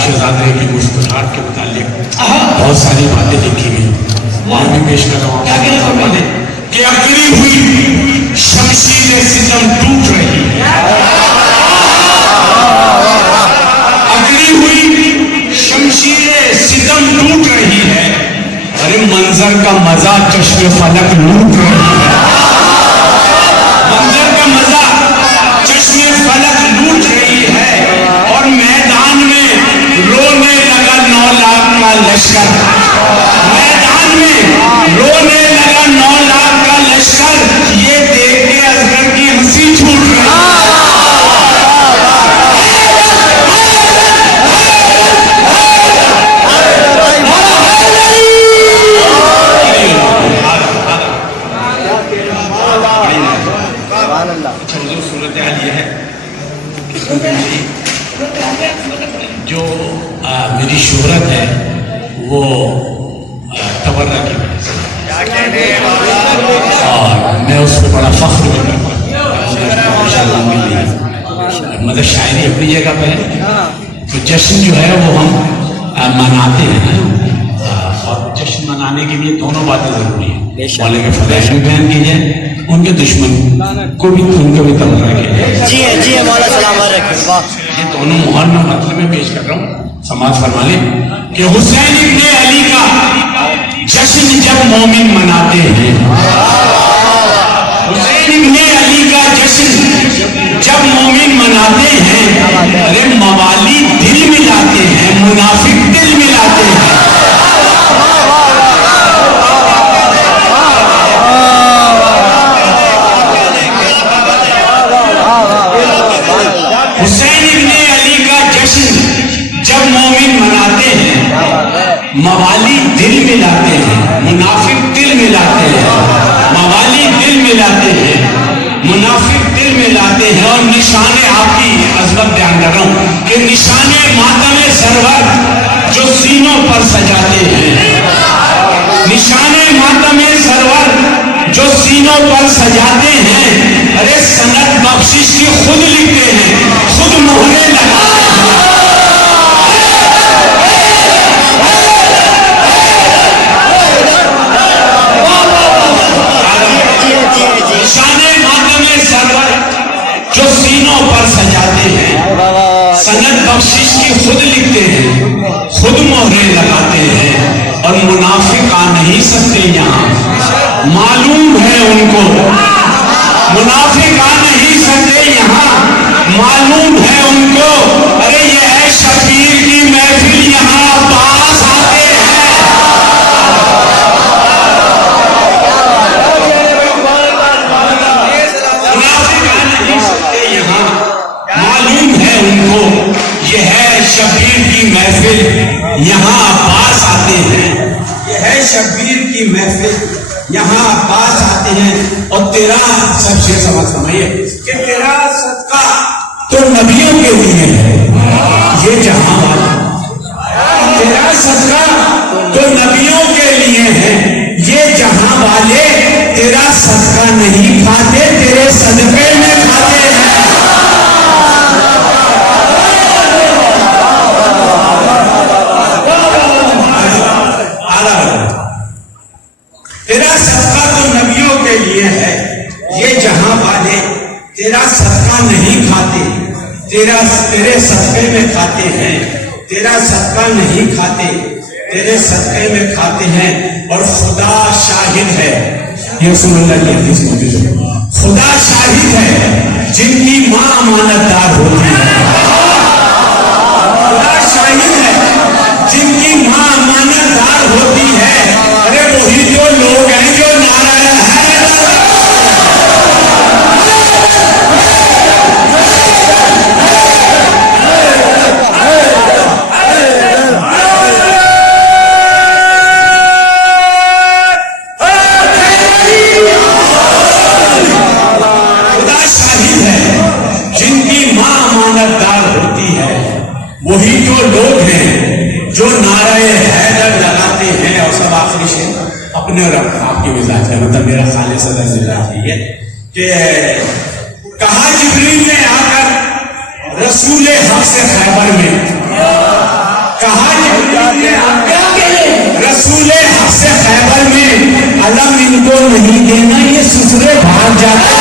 شہزادے کی مسکراہٹ کے متعلق بہت ساری باتیں لکھی گئی، میں بھی پیش کر رہا ہوں کہ اکڑی ہوئی شمشیر ستم ٹوٹ رہی ہے، اکڑی ہوئی شمشیر ستم ٹوٹ رہی ہے، ارے منظر کا مزہ چشم فلک لوٹ رہی ہے، منظر کا مزہ چشم فلک لوٹ رہی ہے، اور میدان میں رونے لگا 9 لاکھ کا لشکر، میدان میں رونے لگا 9 لاکھ کا لشکر، یہ دیکھ کے اصغر کی ہنسی چھوٹ رہی ہے۔ صورتحال یہ ہے جو میری شہرت ہے وہ تبرہ کی وجہ سے، اور میں اس کو بڑا فخر بھی کرتا ہوں، مطلب شاعری اپنی جگہ پہ ہے، تو جشن جو ہے وہ ہم مناتے ہیں، اور جشن منانے کے لیے دونوں باتیں ضروری ہیں، والے کے فضائل بھی بیان کیجئے، ان کے دشمن کو بھی ان کو بھی تبرہ کیجئے۔ جی مولا سلامت رکھیں۔ یہ دونوں مہر میں مطلب میں پیش کر رہا ہوں، سماعت فرما لیں کہ حسین ابن علی کا جشن جب مومن مناتے ہیں، حسین ابن علی کا جشن جب مومن مناتے ہیں، ارے موالی دل ملاتے ہیں، منافق دل ملاتے ہیں۔ حسین ابن علی کا جشن جب مومن مناتے ہیں، موالی دل ملاتے ہیں، منافق دل ملاتے ہیں، موالی دل ملاتے ہیں، منافق دل ملاتے ہیں، اور نشان آپ کی عظمت بیان کر رہا ہوں کہ نشان ماتم سرور جو سینوں پر سجاتے ہیں، نشان ماتم سرور جو سینوں پر سجاتے ہیں، ارے سند بخشش کی خود لکھتے ہیں، خود مہرے لگاتے ہیں۔ نشان ماتم سرور جو سینوں پر سجاتے ہیں، سند بخشش کی خود لکھتے ہیں، خود مہرے لگاتے ہیں، اور منافق آ نہیں سکتے یہاں، معلوم ہے ان کو، منافق آ نہیں سکتے یہاں، معلوم ہے ان کو، ارے یہ ہے شبیر کی محفل، یہاں پاس آتے ہیں۔ منافق آ نہیں سکتے یہاں، معلوم ہے ان کو، یہ ہے شبیر کی محفل، یہاں پاس آتے ہیں، یہ ہے شبیر کی محفل، یہاں پاس آتے ہیں، اور تیرا سب سے سمجھئے کہ تیرا صدقہ تو نبیوں کے لیے ہے، یہ جہاں والے، تیرا صدقہ تو نبیوں کے لیے ہے، یہ جہاں والے تیرا صدقہ نہیں کھاتے، تیرے صدقے میں کھاتے ہیں۔ تیرا صدقہ تو نبیوں کے لیے ہے، یہ جہاں والے تیرا صدقہ نہیں کھاتے، تیرے صدقے میں کھاتے ہیں، تیرا صدقہ نہیں کھاتے، تیرے صدقے میں کھاتے ہیں، اور خدا شاہد ہے، یہ رسول اللہ کی حدیث موجود ہے، خدا شاہد ہے جن کی ماں امانت دار ہوتی ہے، خدا شاہد ہے جن کی ماں امانت دار ہوتی ہے، ارے وہی جو لوگ ہیں جو نعرہ وہی جو لوگ ہیں جو نعرہ حیدر لگاتے ہیں، اور سب آخری شعر اپنے اور آپ کے مزاج ہے، مطلب میرا خالص صدر مزاج ہے کہ کہا حق سے خیبر میں کہا رسول حق سے خیبر میں علم ان کو نہیں دینا، یہ سسرے بھاگ جاتا